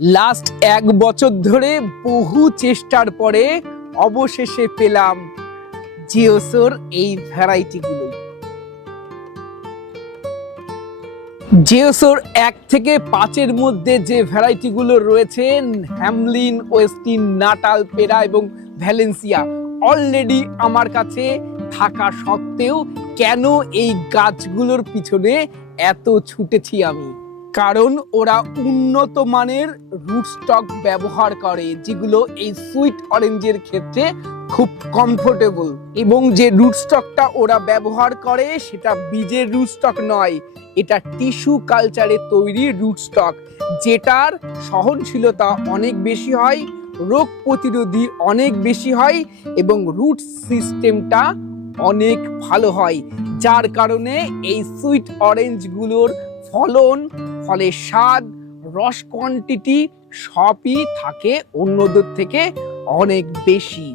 Last 1 বছর ধরে বহু চেষ্টার পরে অবশেষে পেলাম জিওসোর এই ভ্যারাইটিগুলো। জিওসোর 1 থেকে 5-এর মধ্যে যে ভ্যারাইটিগুলো রয়েছে, হ্যামলিন, ওয়েস্টিন, নাটাল, পেরা এবং ভ্যালেন্সিয়া, অলরেডি আমার কাছে থাকা সত্ত্বেও কেন এই গাছগুলোর পিছনে এত ছুটেছি আমি? কারণ ওরা উন্নত মানের রুট স্টক ব্যবহার করে, যেগুলো এই সুইট অরেঞ্জের ক্ষেত্রে খুব কমফোর্টেবল। এবং যে রুট স্টকটা ওরা ব্যবহার করে সেটা বীজের রুট স্টক নয়, এটা টিস্যু কালচারে তৈরি রুট স্টক, যেটার সহনশীলতা অনেক বেশি হয়, রোগ প্রতিরোধী অনেক বেশি হয় এবং রুট সিস্টেমটা অনেক ভালো হয়, যার কারণে এই সুইট অরেঞ্জগুলোর ফলন, ফলের স্বাদ, রস কোয়ান্টিটি সবই থাকে অন্যদের থেকে অনেক বেশি।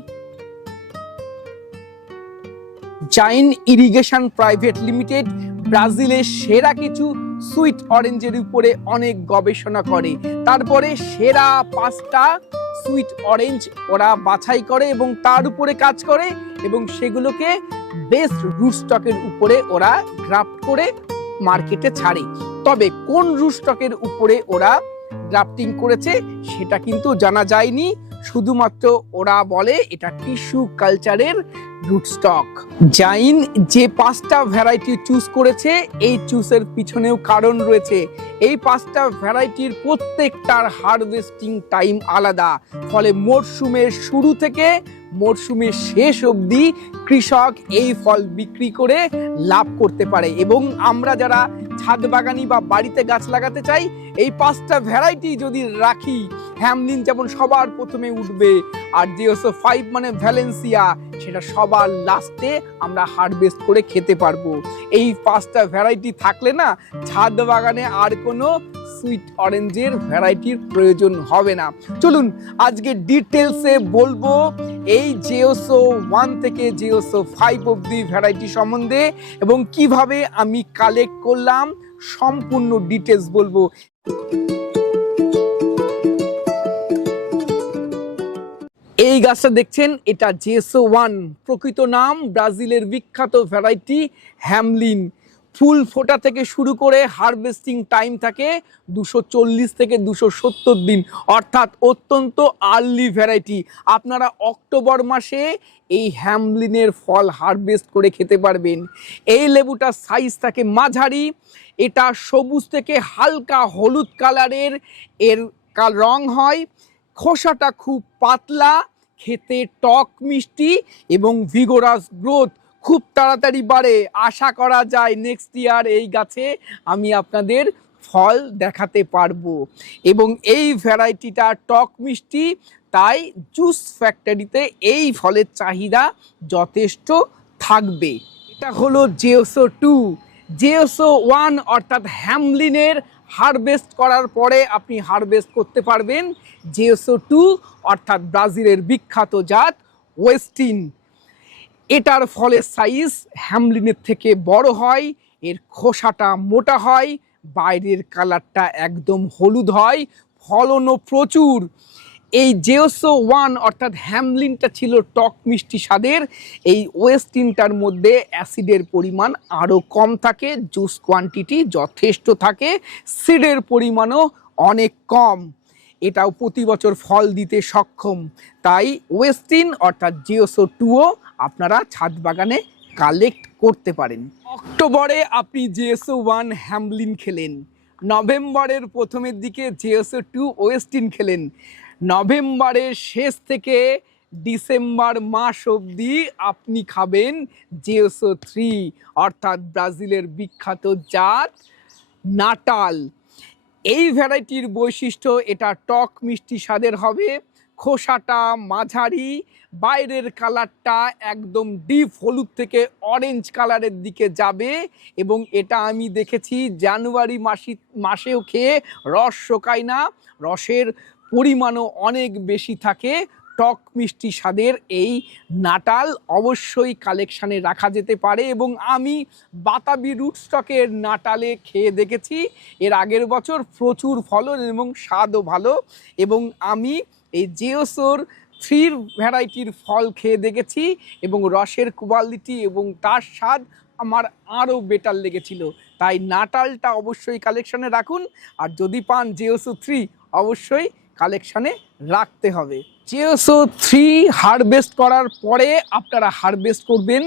জায়েন্ট ইরিগেশন প্রাইভেট লিমিটেড ব্রাজিলের সেরা কিছু সুইট অরেঞ্জের উপরে অনেক গবেষণা করে, তারপরে সেরা 5টা সুইট অরেঞ্জ ওরা বাছাই করে এবং তার উপরে কাজ করে এবং সেগুলোকে বেস্ট রুট স্টকের উপরে ওরা গ্রাফট করে মার্কেটে ছাড়ে। তবে কোন রুট স্টকের উপরে ওরা গ্রাফটিং করেছে সেটা কিন্তু জানা যায়নি, শুধুমাত্র ওরা বলে এটা টিস্যু কালচারের রুট স্টক। জাইন যে 5টা ভ্যারাইটি চুজ করেছে, এই চুজের পিছনেও কারণ রয়েছে। এই 5টা ভ্যারাইটির প্রত্যেকটার হারভেস্টিং টাইম আলাদা, ফলে মরশুমের শুরু থেকে মরশুমের শেষ অবধি কৃষক এই ফল বিক্রি করে লাভ করতে পারে। এবং আমরা যারা ছাদ বাগানি বা বাড়িতে গাছ লাগাতে চাই, এই 5টা ভ্যারাইটি যদি রাখি, হ্যামলিন যেমন সবার প্রথমে উঠবে, আর জিওসো 5 মানে ভ্যালেন্সিয়া, সেটা সবার লাস্টে আমরা হারভেস্ট করে খেতে পারবো। এই 5টা ভ্যারাইটি থাকলে না, ছাদ বাগানে আর কোনো সুইট অরেঞ্জের ভ্যারাইটির প্রয়োজন হবে না। চলুন আজকে ডিটেলসে বলবো এই জিওসো 1 থেকে জিওসো 5 অবধি ভ্যারাইটি সম্বন্ধে এবং কিভাবে আমি কালেক্ট করলাম, সম্পূর্ণ ডিটেলস বলবো। এই গাছটা দেখছেন, এটা জিওসো 1, প্রকৃত নাম ব্রাজিলের বিখ্যাত ভ্যারাইটি হ্যামলিন। ফুল ফোটা থেকে শুরু করে হারভেস্টিং টাইম থাকে 240 থেকে 270 দিন, অর্থাৎ অত্যন্ত আর্লি ভ্যারাইটি। আপনারা অক্টোবর মাসে এই হ্যামলিনের ফল হারভেস্ট করে খেতে পারবেন। এই লেবুটার সাইজ থাকে মাঝারি, এটা সবুজ থেকে হালকা হলুদ কালারের এর রং হয়, খোসাটা খুব পাতলা, খেতে টক মিষ্টি এবং ভিগোরাস গ্রোথ খুব তাড়াতাড়ি বাড়ে। আশা করা যায় নেক্সট ইয়ার এই গাছে আমি আপনাদের ফল দেখাতে পারবো। এবং এই ভ্যারাইটিটা টক মিষ্টি, তাই জুস ফ্যাক্টরিতে এই ফলের চাহিদা যথেষ্ট থাকবে। এটা হলো জিওসো 2। জিওসো 1 অর্থাৎ হ্যামলিনের হারভেস্ট করার পরে আপনি হারভেস্ট করতে পারবেন জিওসো 2 অর্থাৎ ব্রাজিলের বিখ্যাত জাত ওয়েস্টিন। এটার ফলের সাইজ হ্যামলিনের থেকে বড় হয়, এর খোসাটা মোটা হয়, বাইরের কালারটা একদম হলুদ হয়, ফলনও প্রচুর। এই জিওসো 1 অর্থাৎ হ্যামলিনটা ছিল টক মিষ্টি স্বাদের, এই ওয়েস্টিনটার মধ্যে অ্যাসিডের পরিমাণ আরও কম থাকে, জুস কোয়ান্টিটি যথেষ্ট থাকে, সিডের পরিমাণও অনেক কম। এটাও প্রতি বছর ফল দিতে সক্ষম, তাই ওয়েস্টিন অর্থাৎ জিওসো 2ও আপনারা ছাদ বাগানে কালেক্ট করতে পারেন। অক্টোবরে আপনি জিওসো 1 হ্যামলিন খেলেন, নভেম্বরের প্রথমের দিকে জিওসো 2 ওয়েস্টিন খেলেন, নভেম্বরের শেষ থেকে ডিসেম্বর মাস অবধি আপনি খাবেন জিওসো 3 অর্থাৎ ব্রাজিলের বিখ্যাত জাত নাটাল। এই ভ্যারাইটির বৈশিষ্ট্য, এটা টক মিষ্টি স্বাদের হবে, খোসাটা মাঝারি, বাইরের কালারটা একদম ডিপ হলুদ থেকে অরেঞ্জ কালারের দিকে যাবে এবং এটা আমি দেখেছি জানুয়ারি মাসেও খেয়ে রস শোকায় না, রসের পরিমাণও অনেক বেশি থাকে, টক মিষ্টি স্বাদের এই নাটাল অবশ্যই কালেকশানে রাখা যেতে পারে। এবং আমি বাতাবি রুটস্টকের নাটালে খেয়ে দেখেছি এর আগের বছর, প্রচুর ফলন এবং স্বাদও ভালো। এবং আমি এই জিওসোর 3 ভ্যারাইটির ফল খেয়ে দেখেছি এবং রসের কোয়ালিটি এবং তার স্বাদ আমার আরও বেটার লেগেছিল। তাই নাটালটা অবশ্যই কালেকশানে রাখুন, আর যদি পান জিওসো 3 অবশ্যই কালেকশানে রাখতে হবে। জিওসো 3 হারভেস্ট করার পরে আপনারা হারভেস্ট করবেন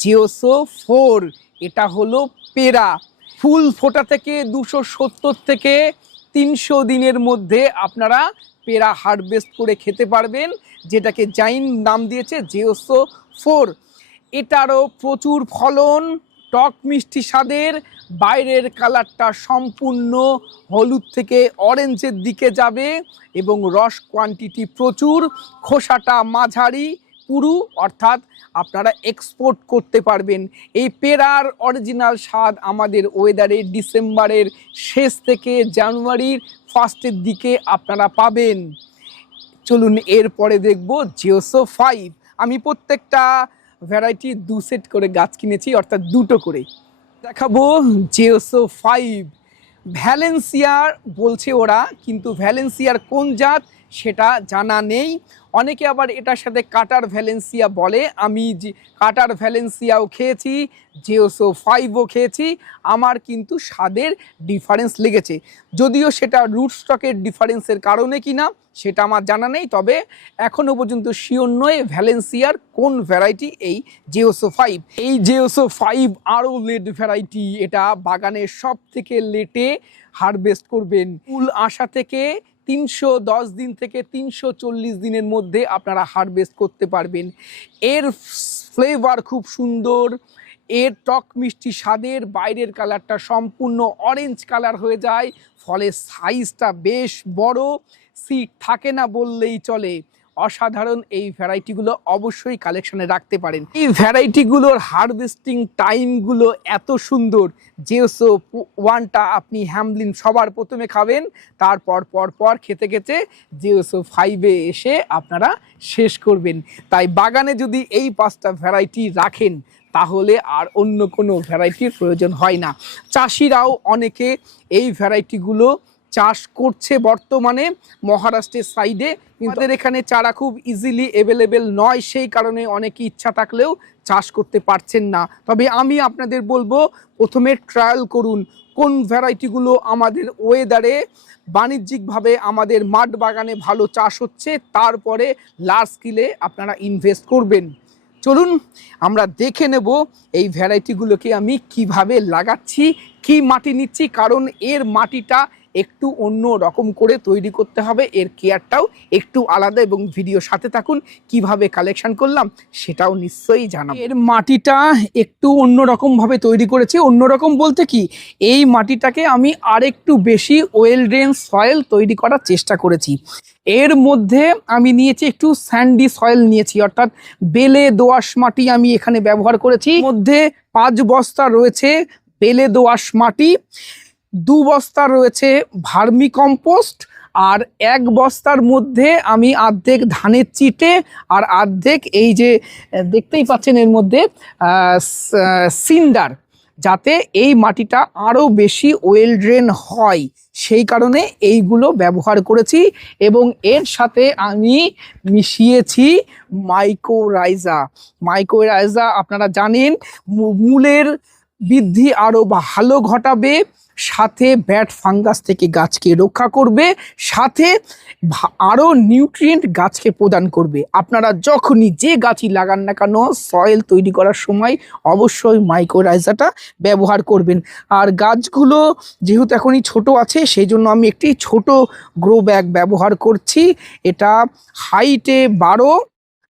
জিওসো 4। এটা হলো পেরা। ফুল ফোটা থেকে 270 থেকে 300 দিনের মধ্যে আপনারা পেরা হারভেস্ট করে খেতে পারবেন, যেটাকে জাইন নাম দিয়েছে জিওসো 4। এটারও প্রচুর ফলন, টক মিষ্টি স্বাদের, বাইরের কালারটা সম্পূর্ণ হলুদ থেকে অরেঞ্জের দিকে যাবে এবং রস কোয়ান্টিটি প্রচুর, খোসাটা মাঝারি পুরু, অর্থাৎ আপনারা এক্সপোর্ট করতে পারবেন। এই পেরার অরিজিনাল স্বাদ আমাদের ওয়েদারে ডিসেম্বরের শেষ থেকে জানুয়ারির ফার্স্টের দিকে আপনারা পাবেন। চলুন এরপরে দেখব জিওসো 5। আমি প্রত্যেকটা ভ্যারাইটি 2 সেট করে গাছ কিনেছি, অর্থাৎ 2টো করে দেখাবো। জিওসো 5 ভ্যালেন্সিয়ার বলছে ওরা, কিন্তু ভ্যালেন্সিয়ার কোন জাত সেটা জানা নেই। অনেকে আবার এটার সাথে কাটার ভ্যালেন্সিয়া বলে। আমি কাটার ভ্যালেন্সিয়াও খেয়েছি, জিওসো 5ও খেয়েছি। আমার কিন্তু স্বাদের ডিফারেন্স লেগেছে, যদিও সেটা রুট স্টকের ডিফারেন্সের কারণে কিনা সেটা আমার জানা নেই। তবে এখনও পর্যন্ত শিওর নয় ভ্যালেন্সিয়ার কোন ভ্যারাইটি এই জিওসো 5। এই জিওসো 5 আরও লেট ভ্যারাইটি। এটা বাগানের সব থেকে লেটে হারভেস্ট করবেন। ফুল আসা থেকে 310 দিন থেকে 340 দিনের মধ্যে আপনারা হারভেস্ট করতে পারবেন। এর ফ্লেভার খুব সুন্দর, এর টক মিষ্টি স্বাদের, বাইরের কালারটা সম্পূর্ণ অরেঞ্জ কালার হয়ে যায়, ফলে সাইজটা বেশ বড়, সিড থাকে না বললেই চলে। অসাধারণ এই ভ্যারাইটিগুলো অবশ্যই কালেকশনে রাখতে পারেন। এই ভ্যারাইটিগুলোর হারভেস্টিং টাইমগুলো এত সুন্দর। জিওসো 1টা আপনি হ্যামলিন সবার প্রথমে খাবেন, তারপর পর খেতে খেতে জিওসো 5-এ এসে আপনারা শেষ করবেন। তাই বাগানে যদি এই 5টা ভ্যারাইটি রাখেন তাহলে আর অন্য কোনো ভ্যারাইটির প্রয়োজন হয় না। চাষিরাও অনেকে এই ভ্যারাইটিগুলো চাষ করছে বর্তমানে মহারাষ্ট্রের সাইডে। আমাদের এখানে চারা খুব ইজিলি অ্যাভেলেবেল নয়, সেই কারণে অনেকে ইচ্ছা থাকলেও চাষ করতে পারছেন না। তবে আমি আপনাদের বলবো প্রথমে ট্রায়াল করুন কোন ভ্যারাইটিগুলো আমাদের ওয়েদারে বাণিজ্যিকভাবে আমাদের মাঠ বাগানে ভালো চাষ হচ্ছে, তারপরে লার্জ স্কেলে আপনারা ইনভেস্ট করবেন। চলুন আমরা দেখে নেব এই ভ্যারাইটিগুলোকে আমি কিভাবে লাগাচ্ছি, কি মাটি নিচ্ছি, কারণ এর মাটিটা একটু অন্য রকম করে তৈরি করতে হবে, এর কেয়ারটাও একটু আলাদা। এবং ভিডিও সাথে থাকুন, কিভাবে কালেকশন করলাম সেটাও নিশ্চয়ই জানাবো। এর মাটিটা একটু অন্যরকমভাবে তৈরি করেছি। অন্যরকম বলতে কি, এই মাটিটাকে আমি আরেকটু বেশি ওয়েল ড্রেন সয়েল তৈরি করার চেষ্টা করেছি। এর মধ্যে আমি নিয়েছি একটু স্যান্ডি সয়েল নিয়েছি, অর্থাৎ বেলে দোআঁশ মাটি আমি এখানে ব্যবহার করেছি। মধ্যে 5 বস্তা রয়েছে বেলে দোআঁশ মাটি, 2 বস্তা রয়েছে ভার্মি কম্পোস্ট, আর 1 বস্তার মধ্যে আমি অর্ধেক ধানের চিটে আর অর্ধেক এই যে দেখতেই পাচ্ছেন এর মধ্যে সিন্ডার, যাতে এই মাটিটা আরও বেশি ওয়েল ড্রেন হয়, সেই কারণে এইগুলো ব্যবহার করেছি। এবং এর সাথে আমি মিশিয়েছি মাইকোরাইজা। মাইকোরাইজা আপনারা জানেন মূলের বৃদ্ধি আরও ভালো ঘটাবে, সাথে ব্যাট ফাঙ্গাস থেকে গাছকে রক্ষা করবে, সাথে আরও নিউট্রিয়েন্ট গাছকে প্রদান করবে। আপনারা যখনই যে গাছই লাগান না কেন সয়েল তৈরি করার সময় অবশ্যই মাইকোরাইজাটা ব্যবহার করবেন। আর গাছগুলো যেহেতু এখনই ছোট আছে, সেই জন্য আমি একটি ছোট গ্রো ব্যাগ ব্যবহার করছি। এটা হাইটে 12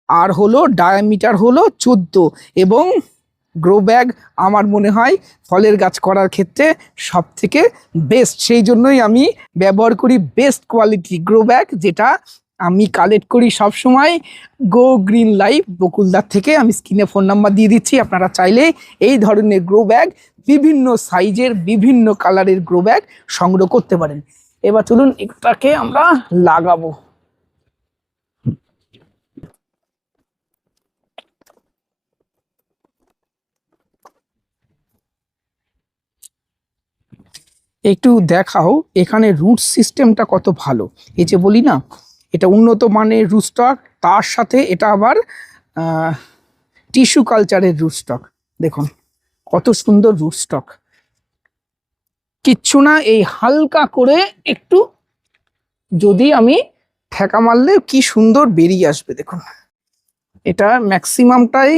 আর হলো ডায়ামিটার হলো 14, এবং গ্রো ব্যাগ আমার মনে হয় ফলের গাছ করার ক্ষেত্রে সব থেকে বেস্ট। সেই জন্যই আমি ব্যবহার করি বেস্ট কোয়ালিটি গ্রো ব্যাগ, যেটা আমি কালেক্ট করি সব সময় গো গ্রিন লাইফ বকুলদার থেকে। আমি স্ক্রিনে ফোন নাম্বার দিয়ে দিচ্ছি, আপনারা চাইলে এই ধরনের গ্রো ব্যাগ বিভিন্ন সাইজের বিভিন্ন কালারের গ্রো ব্যাগ সংগ্রহ করতে পারেন। এবার চলুন এটাকে আমরা লাগাবো। একটু দেখাও এখানে রুট সিস্টেমটা কত ভালো। এই যে বলি না, এটা উন্নত মানের রুট স্টক, তার সাথে এটা আবার টিস্যু কালচারের রুট স্টক। দেখুন কত সুন্দর রুট স্টক, কিচ্ছু না, এই হালকা করে একটু যদি আমি ঠেকা মারলে কি সুন্দর বেরিয়ে আসবে। দেখুন এটা ম্যাক্সিমামটাই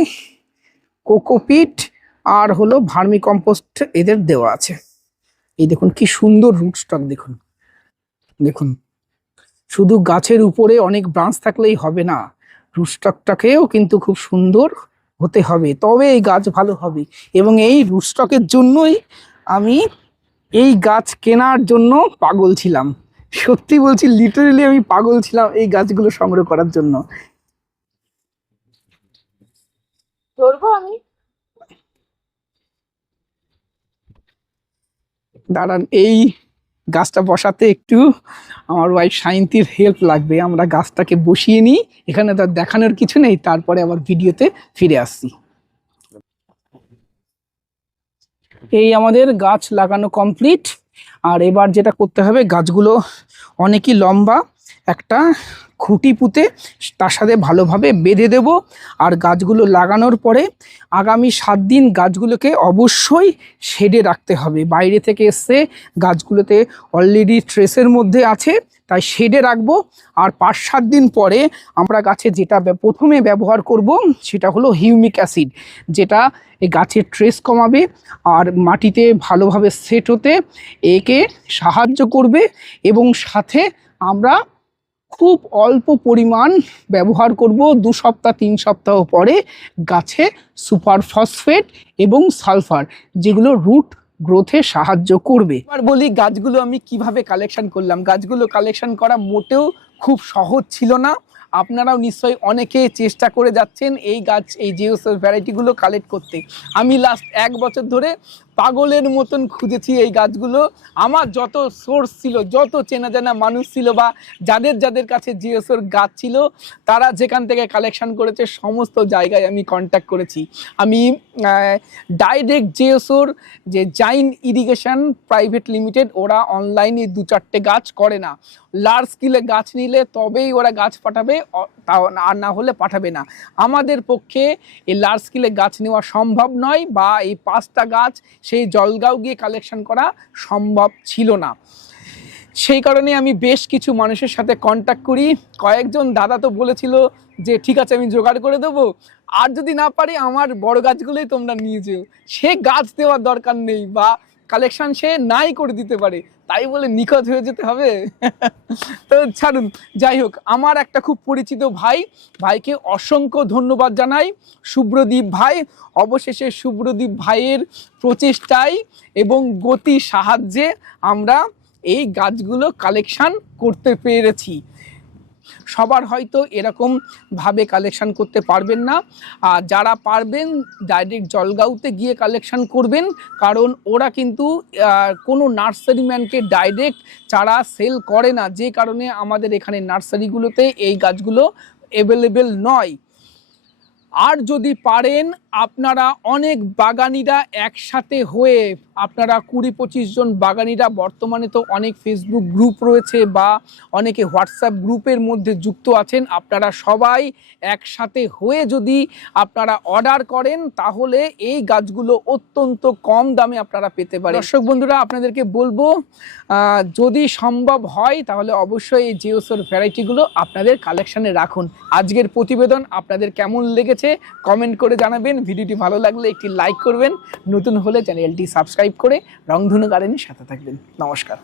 কোকোপিট আর হলো ভার্মি কম্পোস্ট এদের দেওয়া আছে। এই দেখুন কি সুন্দর রুট স্টক, দেখুন দেখুন, শুধু গাছের উপরে অনেক ব্রাঞ্চ থাকলেই হবে না, রুট স্টকটাকেও কিন্তু খুব সুন্দর হতে হবে, তবে এই গাছ ভালো হবে। এবং এই রুট স্টকের জন্যই আমি এই গাছ কেনার জন্য পাগল ছিলাম, সত্যি বলছি, লিটারেলি আমি পাগল ছিলাম এই গাছগুলো সংগ্রহ করার জন্য। ধরবো আমি, দাঁড়ান, এই গাছটা বসাতে একটু আমার ওয়াইফ সায়ন্তীর হেল্প লাগবে। আমরা গাছটাকে বসিয়ে নিই, এখানে তো দেখানোর কিছু নেই, তারপরে আবার ভিডিওতে ফিরে আসছি। এই আমাদের গাছ লাগানো কমপ্লিট। আর এবার যেটা করতে হবে, গাছগুলো অনেকই লম্বা, একটা খুঁটি পুঁতে তার সাথে ভালোভাবে বেঁধে দেব। আর গাছগুলো লাগানোর পরে আগামী 7 দিন গাছগুলোকে অবশ্যই শেডে রাখতে হবে। বাইরে থেকে এসে গাছগুলোতে অলরেডি ট্রেসের মধ্যে আছে, তাই শেডে রাখবো। আর 5-7 দিন পরে আমরা গাছে যেটা প্রথমে ব্যবহার করব সেটা হলো হিউমিক অ্যাসিড, যেটা এই গাছের ট্রেস কমাবে আর মাটিতে ভালোভাবে সেট হতে একে সাহায্য করবে। এবং সাথে আমরা খুব অল্প পরিমাণ ব্যবহার করব, 2 সপ্তাহ 3 সপ্তাহ পরে গাছে সুপার ফসফেট এবং সালফার, যেগুলো রুট গ্রোথে সাহায্য করবে। এবার বলি গাছগুলো আমি কিভাবে কালেকশন করলাম। গাছগুলো কালেকশন করা মোটেও খুব সহজ ছিল না, আপনারাও নিশ্চয়ই অনেকে চেষ্টা করে যাচ্ছেন এই গাছ, এই জিওসের ভ্যারাইটিগুলো কালেক্ট করতে। আমি লাস্ট 1 বছর ধরে পাগলের মতন খুঁজেছি এই গাছগুলো। আমার যত সোর্স ছিল, যত চেনা জানা মানুষ ছিল বা যাদের যাদের কাছে জিওসের গাছ ছিল, তারা যেখান থেকে কালেকশন করেছে সমস্ত জায়গায় আমি কন্ট্যাক্ট করেছি। আমি ডাইরেক্ট জিওসোর যে জাইন ইরিগেশন প্রাইভেট লিমিটেড, ওরা অনলাইনে 2-4টে গাছ করে না, লার্জ স্কেলে গাছ নিলে তবেই ওরা গাছ পাঠাবে, আর না হলে পাঠাবে না। আমাদের পক্ষে এই লার্জ স্কেলে গাছ নেওয়া সম্ভব নয়, বা এই 5টা গাছ সেই জলগাঁও গিয়ে কালেকশন করা সম্ভব ছিল না। সেই কারণে আমি বেশ কিছু মানুষের সাথে কন্ট্যাক্ট করি। কয়েকজন দাদা তো বলেছিল যে ঠিক আছে আমি জোগাড় করে দেবো, আর যদি না পারি আমার বড় গাছগুলোই তোমরা নিয়ে যেও। সে গাছ দেওয়ার দরকার নেই, বা কালেকশন সে নাই করে দিতে পারে, তাই বলে নিখোঁজ হয়ে যেতে হবে? তো ছাড়ুন, যাই হোক, আমার একটা খুব পরিচিত ভাইকে অসংখ্য ধন্যবাদ জানাই, শুভ্রদীপ ভাই। অবশেষে শুভ্রদীপ ভাইয়ের প্রচেষ্টায় এবং গতি সাহায্যে আমরা এই গাছগুলো কালেকশন করতে পেরেছি। সবার হয়তো এরকম ভাবে কালেকশন করতে পারবেন না, আর যারা পারবেন ডাইরেক্ট জলগাঁওতে গিয়ে কালেকশন করবেন, কারণ ওরা কিন্তু কোনো নার্সারিম্যানকে ডাইরেক্ট চারা সেল করে না, যে কারণে আমাদের এখানে নার্সারিগুলোতে এই গাছগুলো অ্যাভেলেবেল নয়। আর যদি পারেন আপনারা অনেক বাগানিরা একসাথে হয়ে, আপনারা 20-25 জন বাগানিরা, বর্তমানে তো অনেক ফেসবুক গ্রুপ রয়েছে বা অনেকে হোয়াটসঅ্যাপ গ্রুপের মধ্যে যুক্ত আছেন, আপনারা সবাই একসাথে হয়ে যদি আপনারা অর্ডার করেন, তাহলে এই গাছগুলো অত্যন্ত কম দামে আপনারা পেতে পারেন। দর্শক বন্ধুরা, আপনাদেরকে বলবো যদি সম্ভব হয় তাহলে অবশ্যই এই জিওসের ভ্যারাইটিগুলো আপনাদের কালেকশানে রাখুন। আজকের প্রতিবেদন আপনাদের কেমন লেগেছে কমেন্ট করে জানাবেন। ভিডিওটি ভালো লাগলে একটি লাইক করবেন, নতুন হলে চ্যানেলটি সাবস্ক্রাইব করে রংধনু গার্ডেনের সাথে থাকবেন। নমস্কার।